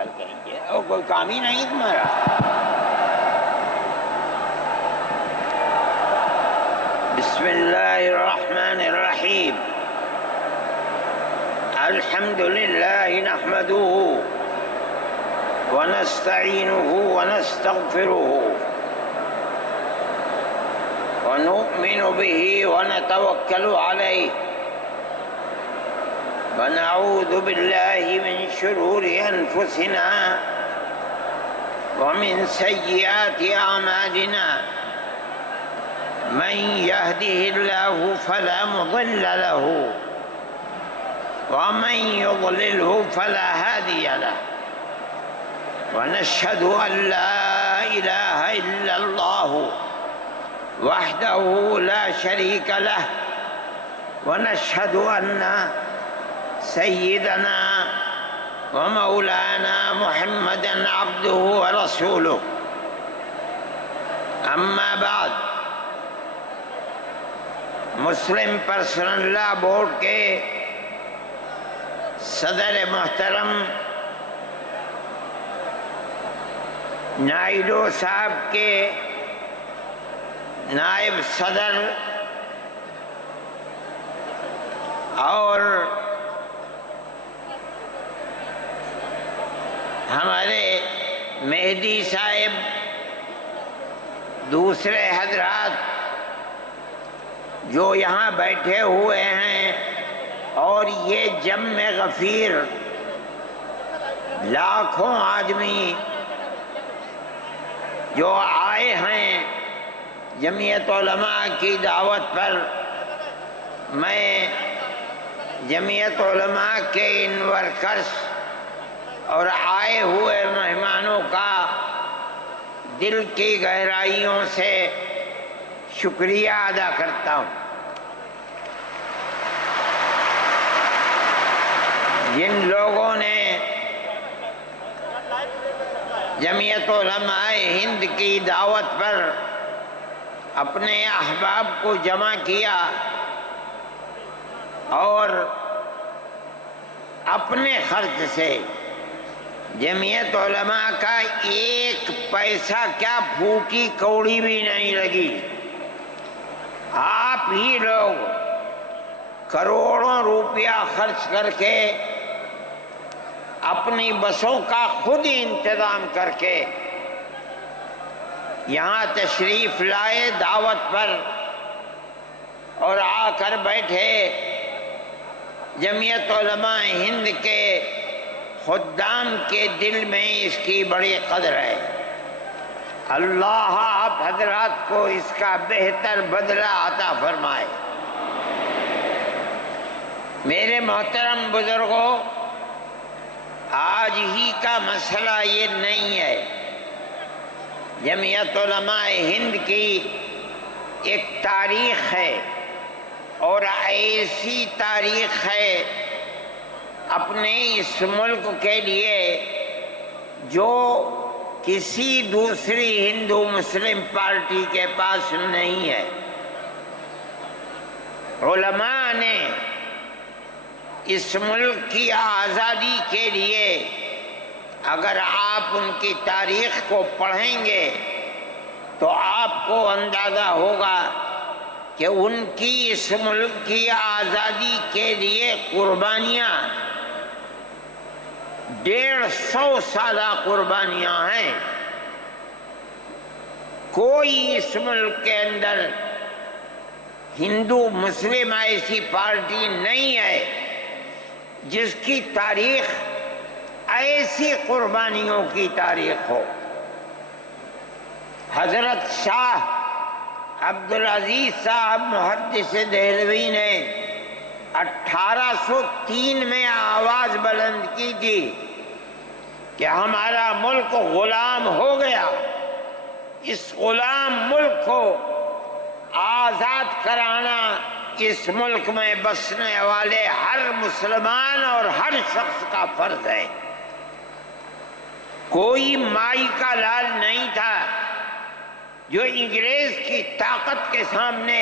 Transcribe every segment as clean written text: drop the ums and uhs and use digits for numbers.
کر کہیں گے اور کوئی کام ہی نہیں تمہارا. بسم اللہ الرحمن الرحیم. الحمد للہ نحمده ونستعینه ونستغفره ونؤمن به ونتوکل علیہ ونعوذ باللہ من شرور انفسنا ومن سیئات اعمالنا من يهده الله فلا مضل له ومن يضلله فلا هادي له ونشهد أن لا إله إلا الله وحده لا شريك له ونشهد أن سيدنا ومولانا محمدا عبده ورسوله. أما بعد، مسلم پرسنل لا بورڈ کے صدر محترم نائیڈو صاحب کے نائب صدر اور ہمارے مہدی صاحب، دوسرے حضرات جو یہاں بیٹھے ہوئے ہیں، اور یہ جمع غفیر لاکھوں آدمی جو آئے ہیں جمعیت علماء کی دعوت پر، میں جمعیت علماء کے ان ورکرز اور آئے ہوئے مہمانوں کا دل کی گہرائیوں سے شکریہ ادا کرتا ہوں. جن لوگوں نے جمعیت علماء ہند کی دعوت پر اپنے احباب کو جمع کیا اور اپنے خرچ سے جمعیت علماء کا ایک پیسہ کیا پھوٹی کوڑی بھی نہیں لگی، آپ ہی لوگ کروڑوں روپیہ خرچ کر کے اپنی بسوں کا خود ہی انتظام کر کے یہاں تشریف لائے دعوت پر اور آ کر بیٹھے. جمعیت علماء ہند کے خدام کے دل میں اس کی بڑی قدر ہے. اللہ آپ حضرات کو اس کا بہتر بدلہ عطا فرمائے. میرے محترم بزرگوں، آج ہی کا مسئلہ یہ نہیں ہے. جمعیت علماء ہند کی ایک تاریخ ہے، اور ایسی تاریخ ہے اپنے اس ملک کے لیے جو کسی دوسری ہندو مسلم پارٹی کے پاس نہیں ہے. علماء نے اس ملک کی آزادی کے لیے اگر آپ ان کی تاریخ کو پڑھیں گے تو آپ کو اندازہ ہوگا کہ ان کی اس ملک کی آزادی کے لیے قربانیاں 150 سالہ قربانیاں ہیں. کوئی اس ملک کے اندر ہندو مسلم ایسی پارٹی نہیں ہے جس کی تاریخ ایسی قربانیوں کی تاریخ ہو. حضرت شاہ عبدالعزیز صاحب محدث دہلوی نے 1803 میں آواز بلند کی تھی کہ ہمارا ملک غلام ہو گیا، اس غلام ملک کو آزاد کرانا اس ملک میں بسنے والے ہر مسلمان اور ہر شخص کا فرض ہے. کوئی مائی کا لال نہیں تھا جو انگریز کی طاقت کے سامنے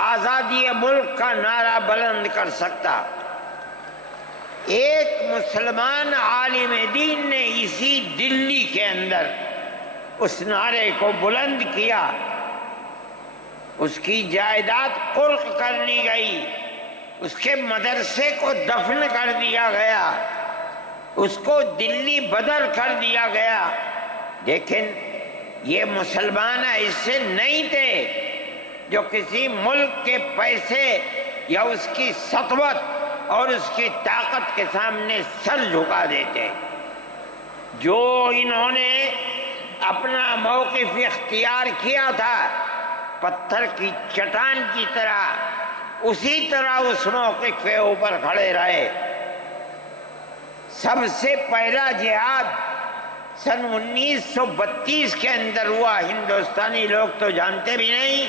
آزادی ملک کا نعرہ بلند کر سکتا. ایک مسلمان عالم دین نے اسی دلی کے اندر اس نعرے کو بلند کیا، اس کی جائیداد قرق کر لی گئی، اس کے مدرسے کو دفن کر دیا گیا، اس کو دلی بدر کر دیا گیا۔ لیکن یہ مسلمان ایسے نہیں تھے جو کسی ملک کے پیسے یا اس کی سطوت اور اس کی طاقت کے سامنے سر جھکا دیتے۔ جو انہوں نے اپنا موقف اختیار کیا تھا پتھر کی چٹان کی طرح، اسی طرح اس موقف کے اوپر کھڑے رہے۔ سب سے پہلا جہاد سن 1932 کے اندر ہوا، ہندوستانی لوگ تو جانتے بھی نہیں،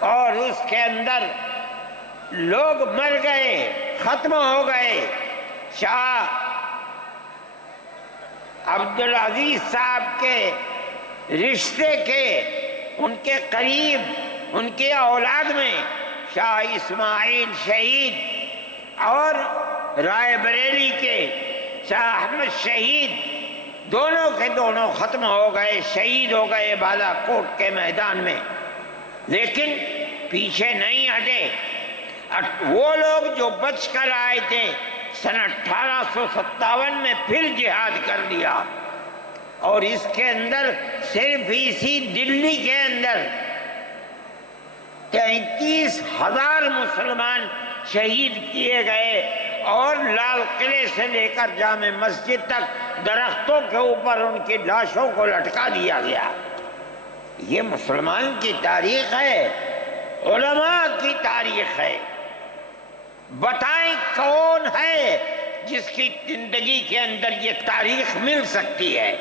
اور اس کے اندر لوگ مر گئے، ختم ہو گئے۔ شاہ عبدالعزیز صاحب کے رشتے کے، ان کے قریب، ان کے اولاد میں شاہ اسماعیل شہید اور رائے بریلی کے شاہ احمد شہید، دونوں کے دونوں ختم ہو گئے، شہید ہو گئے بالا کوٹ کے میدان میں۔ لیکن پیچھے نہیں ہٹے۔ وہ لوگ جو بچ کر آئے تھے سن 1857 میں پھر جہاد کر دیا، اور اس کے اندر صرف اسی دلی کے اندر 33,000 مسلمان شہید کیے گئے، اور لال قلعے سے لے کر جامع مسجد تک درختوں کے اوپر ان کی لاشوں کو لٹکا دیا گیا۔ یہ مسلمان کی تاریخ ہے، علماء کی تاریخ ہے۔ بتائیں کون ہے جس کی زندگی کے اندر یہ تاریخ مل سکتی ہے؟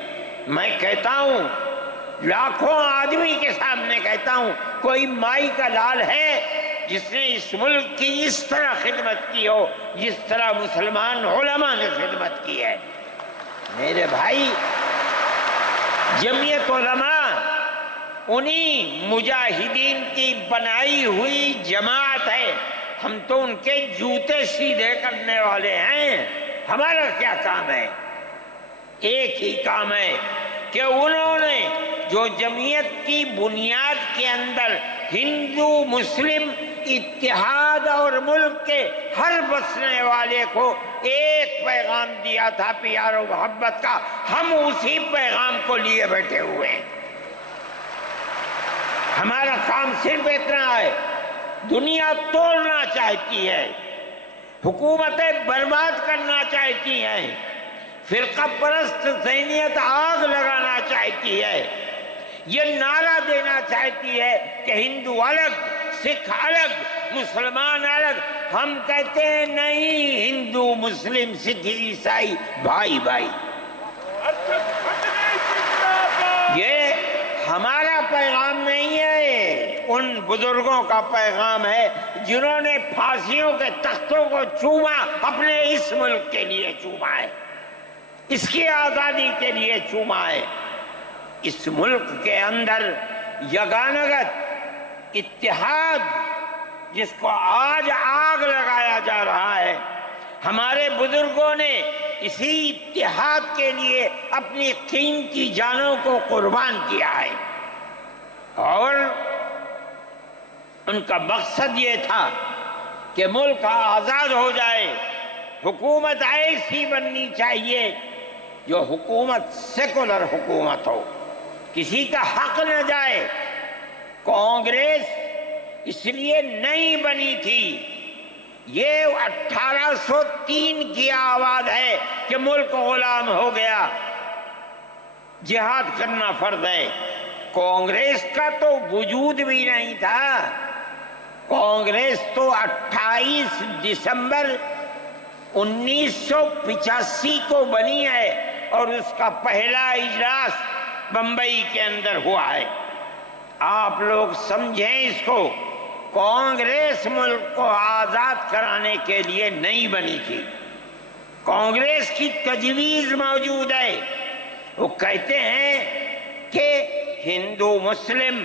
میں کہتا ہوں، لاکھوں آدمی کے سامنے کہتا ہوں، کوئی مائی کا لال ہے جس نے اس ملک کی اس طرح خدمت کی ہو جس طرح مسلمان علماء نے خدمت کی ہے؟ میرے بھائی، جمعیت علماء انہی مجاہدین کی بنائی ہوئی جماعت ہے۔ ہم تو ان کے جوتے سیدھے کرنے والے ہیں۔ ہمارا کیا کام ہے؟ ایک ہی کام ہے کہ انہوں نے جو جمعیت کی بنیاد کے اندر ہندو مسلم اتحاد اور ملک کے ہر بسنے والے کو ایک پیغام دیا تھا پیار و محبت کا، ہم اسی پیغام کو لیے بیٹھے ہوئے ہیں۔ ہمارا کام صرف اتنا ہے۔ دنیا توڑنا چاہتی ہے، حکومتیں برباد کرنا چاہتی ہیں، فرقہ پرست ذہنیت آگ لگانا چاہتی ہے، یہ نعرہ دینا چاہتی ہے کہ ہندو الگ، سکھ الگ، مسلمان الگ۔ ہم کہتے ہیں نہیں، ہندو مسلم سکھ عیسائی بھائی بھائی۔ یہ ہمارا پیغام نہیں ہے، ان بزرگوں کا پیغام ہے جنہوں نے پھانسیوں کے تختوں کو چوما، اپنے اس ملک کے لیے چوما ہے، اس کی آزادی کے لیے چوما ہے۔ اس ملک کے اندر یگانگت اتحاد جس کو آج آگ لگایا جا رہا ہے، ہمارے بزرگوں نے اسی اتحاد کے لیے اپنی قیمتی جانوں کو قربان کیا ہے، اور ان کا مقصد یہ تھا کہ ملک آزاد ہو جائے۔ حکومت ایسی بننی چاہیے جو حکومت سیکولر حکومت ہو، کسی کا حق نہ جائے۔ کانگریس اس لیے نہیں بنی تھی، یہ 1803 کی آواز ہے کہ ملک غلام ہو گیا، جہاد کرنا فرض ہے۔ کانگریس کا تو وجود بھی نہیں تھا۔ کانگریس تو 28 دسمبر 1985 کو بنی ہے، اور اس کا پہلا اجلاس بمبئی کے اندر ہوا ہے۔ آپ لوگ سمجھیں اس کو، کانگریس ملک کو آزاد کرانے کے لیے نہیں بنی تھی۔ کانگریس کی تجویز موجود ہے، وہ کہتے ہیں کہ ہندو مسلم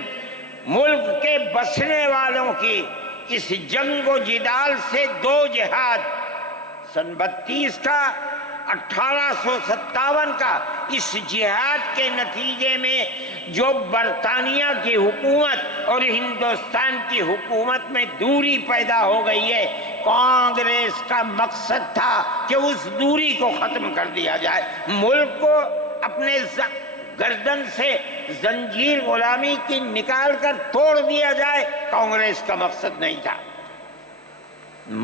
ملک کے بسنے والوں کی اس جنگ و جدال سے دو جہاد سن 32 کا 1857 کا اس جہاد کے نتیجے میں جو برطانیہ کی حکومت اور ہندوستان کی حکومت میں دوری پیدا ہو گئی ہے، کانگریس کا مقصد تھا کہ اس دوری کو ختم کر دیا جائے، ملک کو اپنے گردن سے زنجیر غلامی کی نکال کر توڑ دیا جائے۔ کانگریس کا مقصد نہیں تھا۔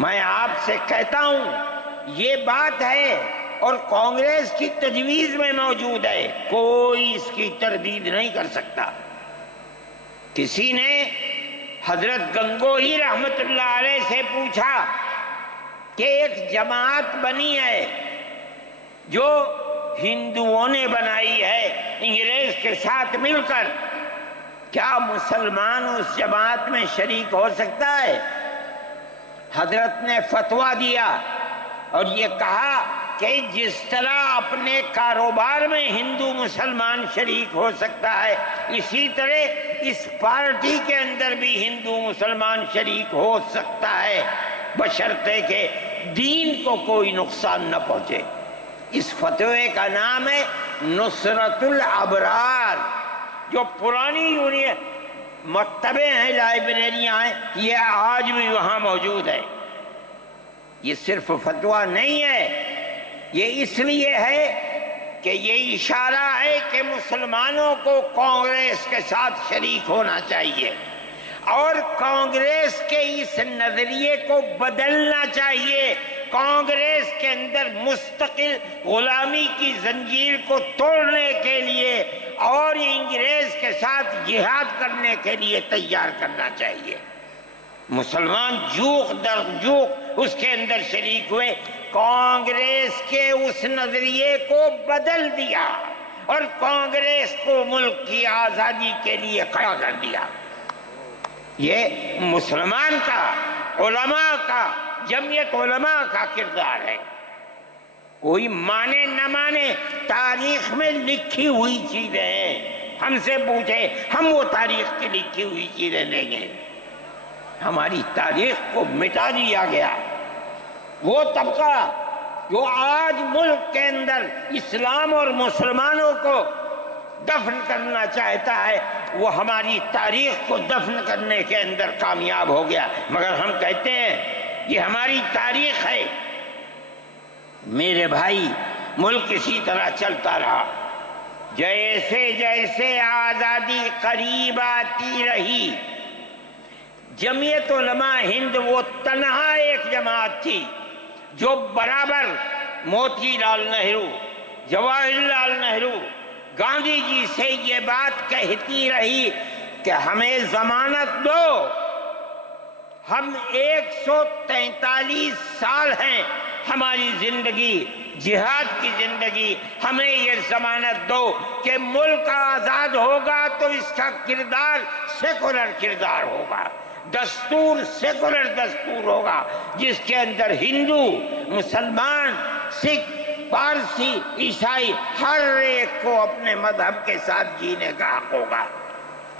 میں آپ سے کہتا ہوں یہ بات ہے اور کانگریس کی تجویز میں موجود ہے، کوئی اس کی تردید نہیں کر سکتا۔ کسی نے حضرت گنگوہی رحمت اللہ علیہ سے پوچھا کہ ایک جماعت بنی ہے جو ہندوؤں نے بنائی ہے انگریز کے ساتھ مل کر، کیا مسلمان اس جماعت میں شریک ہو سکتا ہے؟ حضرت نے فتویٰ دیا اور یہ کہا کہ جس طرح اپنے کاروبار میں ہندو مسلمان شریک ہو سکتا ہے، اسی طرح اس پارٹی کے اندر بھی ہندو مسلمان شریک ہو سکتا ہے، بشرطے کہ دین کو کوئی نقصان نہ پہنچے۔ اس فتوے کا نام ہے نصرت الابرار، جو پرانی مکتبیں ہیں، لائبریریاں ہیں، یہ آج بھی وہاں موجود ہے۔ یہ صرف فتویٰ نہیں ہے، یہ اس لیے ہے کہ یہ اشارہ ہے کہ مسلمانوں کو کانگریس کے ساتھ شریک ہونا چاہیے اور کانگریس کے اس نظریے کو بدلنا چاہیے۔ کانگریس کے اندر مستقل غلامی کی زنجیر کو توڑنے کے لیے اور انگریز کے ساتھ جہاد کرنے کے لیے تیار کرنا چاہیے۔ مسلمان جوق در جوق اس کے اندر شریک ہوئے، کانگریس کے اس نظریے کو بدل دیا اور کانگریس کو ملک کی آزادی کے لیے کھڑا کر دیا۔ یہ مسلمان کا، علماء کا، جمعیت علماء کا کردار ہے۔ کوئی مانے نہ مانے، تاریخ میں لکھی ہوئی چیزیں ہیں، ہم سے پوچھے ہم وہ تاریخ کی لکھی ہوئی چیزیں دیں گے۔ ہماری تاریخ کو مٹا دیا گیا۔ وہ طبقہ جو آج ملک کے اندر اسلام اور مسلمانوں کو دفن کرنا چاہتا ہے، وہ ہماری تاریخ کو دفن کرنے کے اندر کامیاب ہو گیا، مگر ہم کہتے ہیں یہ ہماری تاریخ ہے۔ میرے بھائی، ملک اسی طرح چلتا رہا، جیسے جیسے آزادی قریب آتی رہی، جمعیت علماء ہند وہ تنہا ایک جماعت تھی جو برابر موتی لال نہرو، جواہر لال نہرو، گاندھی جی سے یہ بات کہتی رہی کہ ہمیں ضمانت دو، ہم 143 سال ہیں ہماری زندگی، جہاد کی زندگی، ہمیں یہ ضمانت دو کہ ملک آزاد ہوگا تو اس کا کردار سیکولر کردار ہوگا، دستور سیکولر دستور ہوگا، جس کے اندر ہندو، مسلمان، سکھ، پارسی، عیسائی ہر ایک کو اپنے مذہب کے ساتھ جینے کا حق ہوگا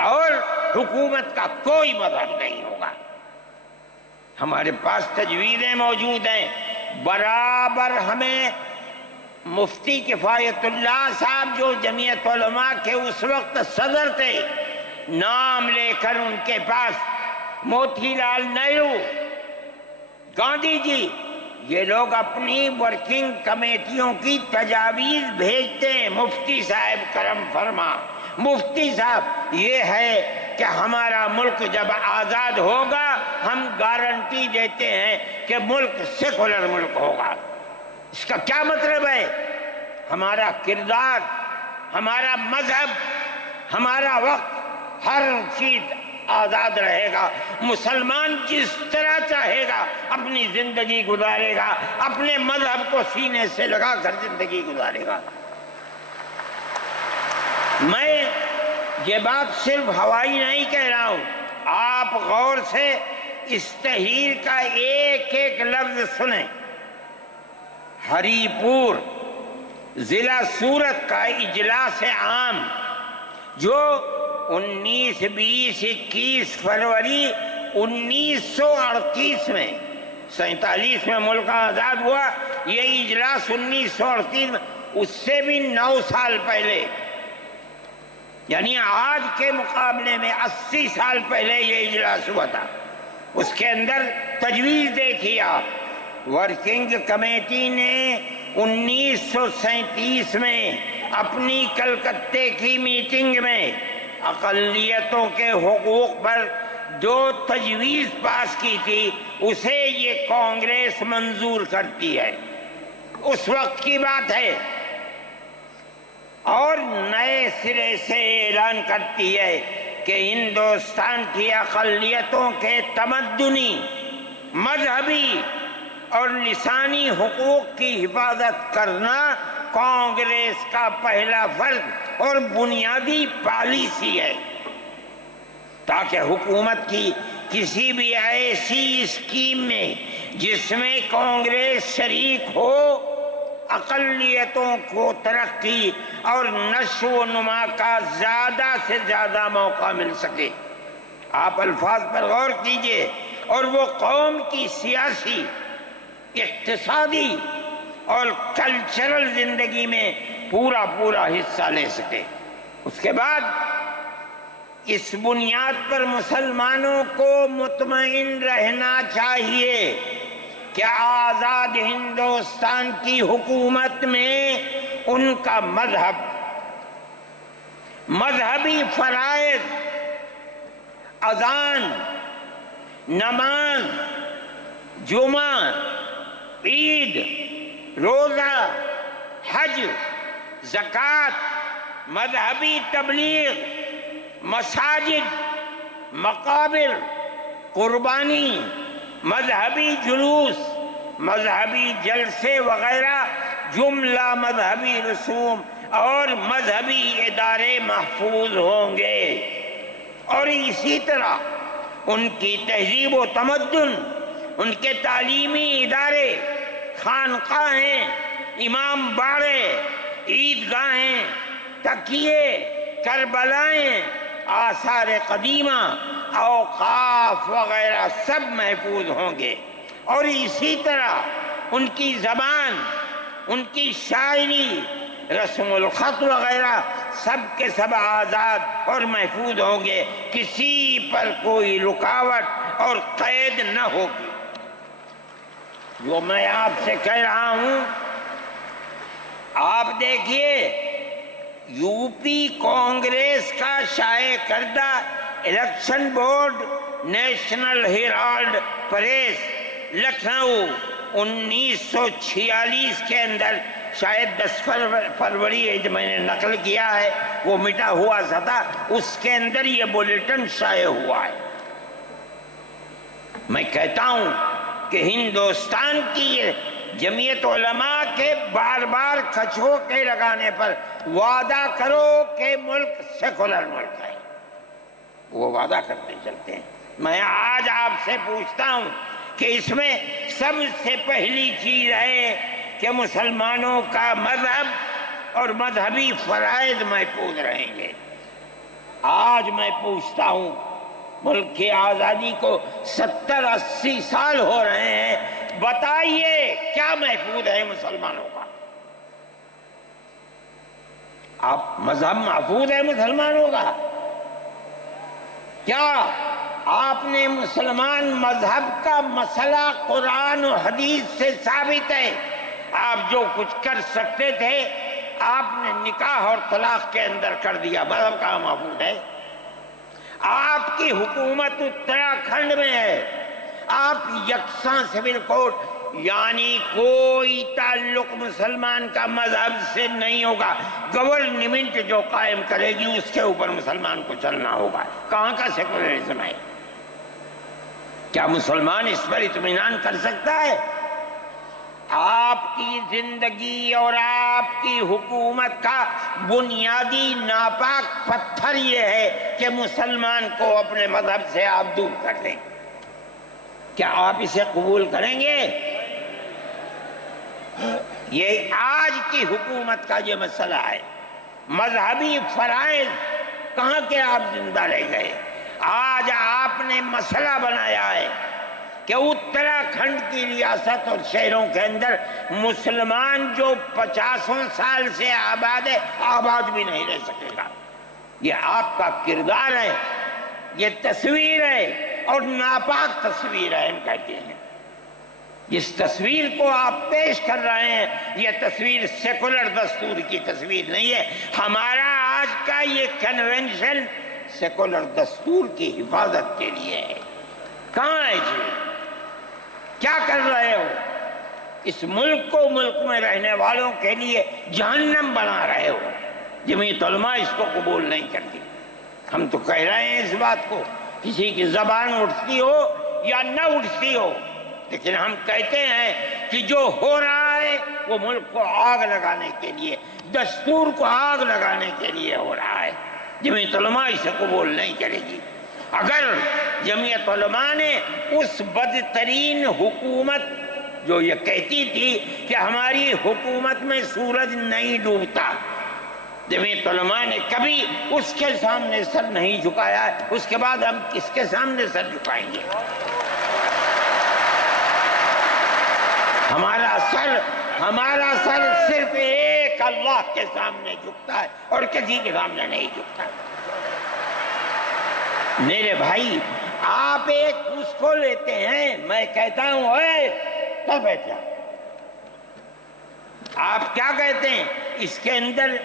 اور حکومت کا کوئی مذہب نہیں ہوگا۔ ہمارے پاس تجویزیں موجود ہیں، برابر ہمیں مفتی کفایت اللہ صاحب جو جمعیت علماء کے اس وقت صدر تھے، نام لے کر ان کے پاس موتی لال نہرو، گاندھی جی، یہ لوگ اپنی ورکنگ کمیٹیوں کی تجاویز بھیجتے ہیں، مفتی صاحب کرم فرما، مفتی صاحب یہ ہے کہ ہمارا ملک جب آزاد ہوگا ہم گارنٹی دیتے ہیں کہ ملک سیکولر ملک ہوگا۔ اس کا کیا مطلب ہے؟ ہمارا کردار، ہمارا مذہب، ہمارا وقت، ہر چیز آزاد رہے گا، مسلمان جس طرح چاہے گا اپنی زندگی گزارے گا، اپنے مذہب کو سینے سے لگا کر زندگی گزارے گا۔ میں یہ بات صرف ہوائی نہیں کہہ رہا ہوں، آپ غور سے اس تحریر کا ایک ایک لفظ سنیں۔ ہری پور ضلع سورت کا اجلاس عام جو 19، 20، 21 فروری 1938 میں 47 میں ملک آزاد ہوا، یہ اجلاس 1938 میں، اس سے بھی 9 سال پہلے، یعنی آج کے مقابلے میں 80 سال پہلے یہ اجلاس ہوا تھا۔ اس کے اندر تجویز دیکھیے آپ، ورکنگ کمیٹی نے 1937 میں اپنی کلکتے کی میٹنگ میں اقلیتوں کے حقوق پر جو تجویز پاس کی تھی اسے یہ کانگریس منظور کرتی ہے، اس وقت کی بات ہے، اور نئے سرے سے اعلان کرتی ہے کہ ہندوستان کی اقلیتوں کے تمدنی، مذہبی اور لسانی حقوق کی حفاظت کرنا کانگریس کا پہلا فرض اور بنیادی پالیسی ہے، تاکہ حکومت کی کسی بھی ایسی اسکیم میں جس میں کانگریس شریک ہو، اقلیتوں کو ترقی اور نشو و نما کا زیادہ سے زیادہ موقع مل سکے۔ آپ الفاظ پر غور کیجئے، اور وہ قوم کی سیاسی، اقتصادی اور کلچرل زندگی میں پورا حصہ لے سکے۔ اس کے بعد اس بنیاد پر مسلمانوں کو مطمئن رہنا چاہیے کہ آزاد ہندوستان کی حکومت میں ان کا مذہب، مذہبی فرائض، اذان، نماز، جمعہ، عید، روزہ، حج، زکوٰۃ، مذہبی تبلیغ، مساجد، مقابر، قربانی، مذہبی جلوس، مذہبی جلسے وغیرہ جملہ مذہبی رسوم اور مذہبی ادارے محفوظ ہوں گے، اور اسی طرح ان کی تہذیب و تمدن، ان کے تعلیمی ادارے، خانقاہیں، امام باڑے، عیدگاہیں، تکیے، کربلائیں، آثار قدیمہ، اوقاف وغیرہ سب محفوظ ہوں گے، اور اسی طرح ان کی زبان، ان کی شاعری، رسم الخط وغیرہ سب کے سب آزاد اور محفوظ ہوں گے، کسی پر کوئی رکاوٹ اور قید نہ ہوگی۔ جو میں آپ سے کہہ رہا ہوں، آپ دیکھیے، یو پی کانگریس کا شائع کردہ election board, National Herald press, Lucknow, 1946 کے اندر، شاید 10 فروری میں نے نقل کیا ہے، وہ مٹا ہوا تھا، اس کے اندر یہ بلیٹن شائع ہوا ہے۔ میں کہتا ہوں کہ ہندوستان کی جمعیت علماء کے بار بار کھچوکے لگانے پر وعدہ کرو کہ ملک سیکولر ملک ہے، وہ وعدہ کرتے چلتے ہیں۔ میں آج آپ سے پوچھتا ہوں کہ اس میں سب سے پہلی چیز ہے کہ مسلمانوں کا مذہب اور مذہبی فرائض محفوظ رہیں گے۔ آج میں پوچھتا ہوں، ملک کی آزادی کو 70-80 سال ہو رہے ہیں، بتائیے کیا محفوظ ہے مسلمانوں کا؟ آپ مذہب محفوظ ہے مسلمانوں کا؟ کیا آپ نے مسلمان مذہب کا مسئلہ قرآن و حدیث سے ثابت ہے؟ آپ جو کچھ کر سکتے تھے آپ نے نکاح اور طلاق کے اندر کر دیا، مذہب کہاں محفوظ ہے؟ آپ کی حکومت اتراکھنڈ میں ہے، آپ یکساں سول کوڈ، یعنی کوئی تعلق مسلمان کا مذہب سے نہیں ہوگا، گورنمنٹ جو قائم کرے گی اس کے اوپر مسلمان کو چلنا ہوگا۔ کہاں کا سیکولرزم ہے؟ کیا مسلمان اس پر اطمینان کر سکتا ہے؟ آپ کی زندگی اور آپ کی حکومت کا بنیادی ناپاک پتھر یہ ہے کہ مسلمان کو اپنے مذہب سے آپ دور کر دیں۔ کیا آپ اسے قبول کریں گے؟ یہ آج کی حکومت کا یہ مسئلہ ہے۔ مذہبی فرائض کہاں کے آپ زندہ رہ گئے؟ آج آپ نے مسئلہ بنایا ہے کہ اتراکھنڈ کی ریاست اور شہروں کے اندر مسلمان جو 50 سال سے آباد ہے، آباد بھی نہیں رہ سکے گا۔ یہ آپ کا کردار ہے، یہ تصویر ہے اور ناپاک تصویر ہے۔ ہم کہتے ہیں جس تصویر کو آپ پیش کر رہے ہیں یہ تصویر سیکولر دستور کی تصویر نہیں ہے۔ ہمارا آج کا یہ کنونشن سیکولر دستور کی حفاظت کے لیے ہے۔ کہاں ہے جی؟ کیا کر رہے ہو؟ اس ملک کو، ملک میں رہنے والوں کے لیے جہنم بنا رہے ہو۔ جمعیت علماء اس کو قبول نہیں کرتی۔ ہم تو کہہ رہے ہیں اس بات کو، کسی کی زبان اٹھتی ہو یا نہ اٹھتی ہو، لیکن ہم کہتے ہیں کہ جو ہو رہا ہے وہ ملک کو آگ لگانے کے لیے، دستور کو آگ لگانے کے لیے ہو رہا ہے۔ جمعیت علماء اسے قبول نہیں کرے گی۔ اگر جمعیت علماء نے اس بدترین حکومت جو یہ کہتی تھی کہ ہماری حکومت میں سورج نہیں ڈوبتا، جمعیت علماء نے کبھی اس کے سامنے سر نہیں جھکایا ہے، اس کے بعد ہم کس کے سامنے سر جھکائیں گے؟ ہمارا سر صرف ایک اللہ کے سامنے جھکتا ہے اور کسی کے سامنے نہیں جھکتا۔ میرے بھائی، آپ ایک اس کو لیتے ہیں، میں کہتا ہوں اے تو بیٹھا، آپ کیا کہتے ہیں؟ اس کے اندر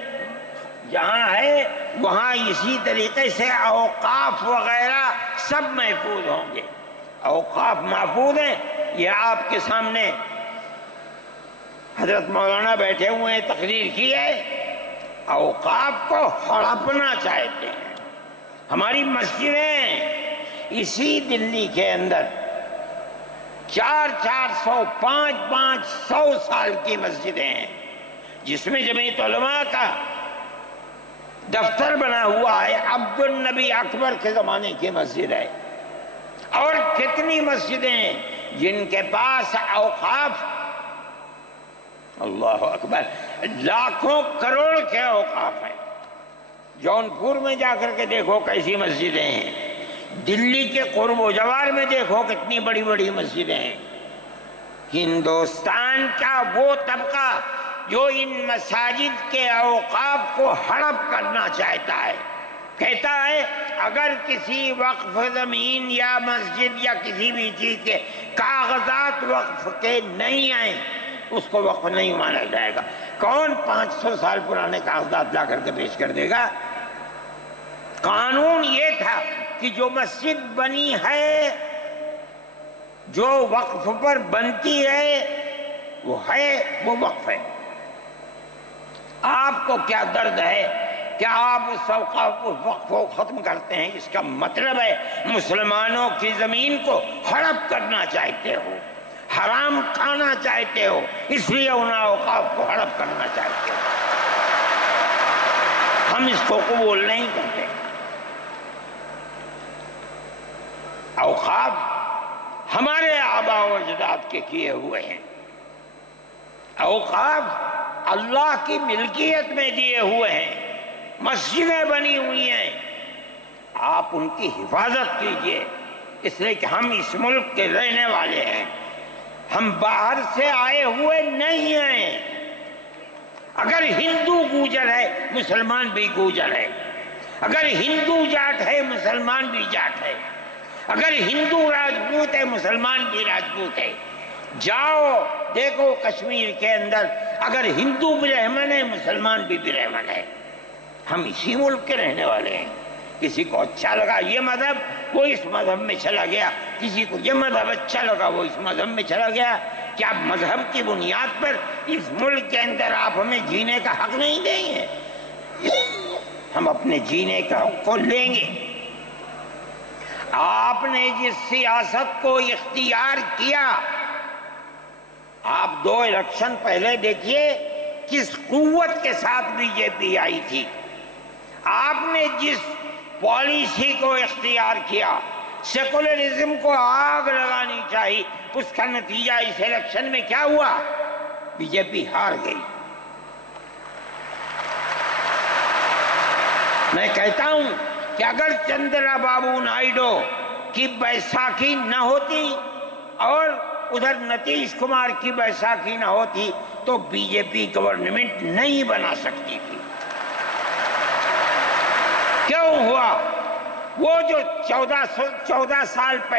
جہاں ہے وہاں اسی طریقے سے اوقاف وغیرہ سب محفوظ ہوں گے۔ اوقاف محفوظ ہیں، یہ آپ کے سامنے حضرت مولانا بیٹھے ہوئے ہیں، تقریر کی ہے۔ اوقاف کو ہڑپنا چاہتے ہیں۔ ہماری مسجدیں اسی دلی کے اندر 400 500 سال کی مسجدیں ہیں، جس میں جمعیت علماء کا دفتر بنا ہوا ہے، عبد النبی اکبر کے زمانے کی مسجد ہے۔ اور کتنی مسجدیں ہیں جن کے پاس اوقاف، اللہ اکبر، لاکھوں کروڑ کے اوقاف ہیں۔ جونپور میں جا کر کے دیکھو کیسی مسجدیں ہیں، دلی کے قرب و جوار میں دیکھو کتنی بڑی بڑی مسجدیں ہیں۔ ہندوستان کا وہ طبقہ جو ان مساجد کے اوقاف کو ہڑپ کرنا چاہتا ہے، کہتا ہے اگر کسی وقف زمین یا مسجد یا کسی بھی چیز کے کاغذات وقف کے نہیں آئیں اس کو وقف نہیں مانا جائے گا۔ کون 500 سال پرانے کاغذات لا کر کے پیش کر دے گا؟ قانون یہ تھا کہ جو مسجد بنی ہے، جو وقف پر بنتی ہے، وہ وقف ہے۔ آپ کو کیا درد ہے کہ آپ اس وقف کو ختم کرتے ہیں؟ اس کا مطلب ہے مسلمانوں کی زمین کو ہڑپ کرنا چاہتے ہو، حرام کھانا چاہتے ہو، اس لیے ان اوقاف کو ہڑپ کرنا چاہتے ہو۔ ہم اس کو قبول نہیں کرتے۔ اوقاف ہمارے آباء و اجداد کے کیے ہوئے ہیں، اوقاف اللہ کی ملکیت میں دیے ہوئے ہیں، مسجدیں بنی ہوئی ہیں، آپ ان کی حفاظت کیجئے، اس لیے کہ ہم اس ملک کے رہنے والے ہیں، ہم باہر سے آئے ہوئے نہیں ہیں۔ اگر ہندو گوجر ہے مسلمان بھی گوجر ہے، اگر ہندو جاٹ ہے مسلمان بھی جاٹ ہے، اگر ہندو راجپوت ہے مسلمان بھی راجپوت ہے۔ جاؤ دیکھو کشمیر کے اندر، اگر ہندو برہمن ہے مسلمان بھی برہمن ہے۔ ہم اسی ملک کے رہنے والے ہیں۔ کسی کو اچھا لگا یہ مذہب وہ اس مذہب میں چلا گیا، کسی کو یہ مذہب اچھا لگا وہ اس مذہب میں چلا گیا۔ کیا مذہب کی بنیاد پر اس ملک کے اندر آپ ہمیں جینے کا حق نہیں دیں گے؟ ہم اپنے جینے کا حق کو لیں گے۔ آپ نے جس سیاست کو اختیار کیا، آپ 2 الیکشن پہلے دیکھیے کس قوت کے ساتھ بی جے پی آئی تھی۔ آپ نے جس پالیسی کو اختیار کیا، سیکولرزم کو آگ لگانی چاہیے، اس کا نتیجہ اس الیکشن میں کیا ہوا؟ بی جے پی ہار گئی۔ میں کہتا ہوں کہ اگر چندرا بابو نائیڈو کی بیساکھی نہ ہوتی اور ادھر نتیش کمار کی بیساکھی نہ ہوتی تو بی جے پی گورنمنٹ نہیں بنا سکتی تھی۔ کیوں ہوا؟ وہ جو 14 سال پہلے